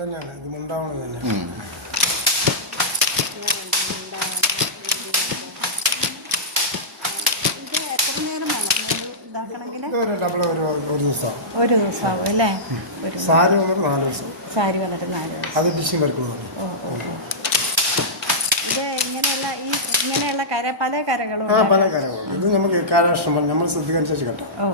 തന്നെയാണ് ഇത് മുണ്ടാവണം തന്നെ. ഒരു ദിവസമാകും അല്ലേ? സാരി വന്നിട്ട് 4 ദിവസം. സാരി വന്നിട്ട് 4 ദിവസം. അത് ഡിഷും വരക്കുന്നത്. ഇത് ഇങ്ങനെയുള്ള പല കരകളും. പല കരകളും. ഇത് നമുക്ക് കാലാവസ്ഥ നമ്മൾ ശ്രദ്ധിക്കനുസരിച്ച് കെട്ടാം. ഓ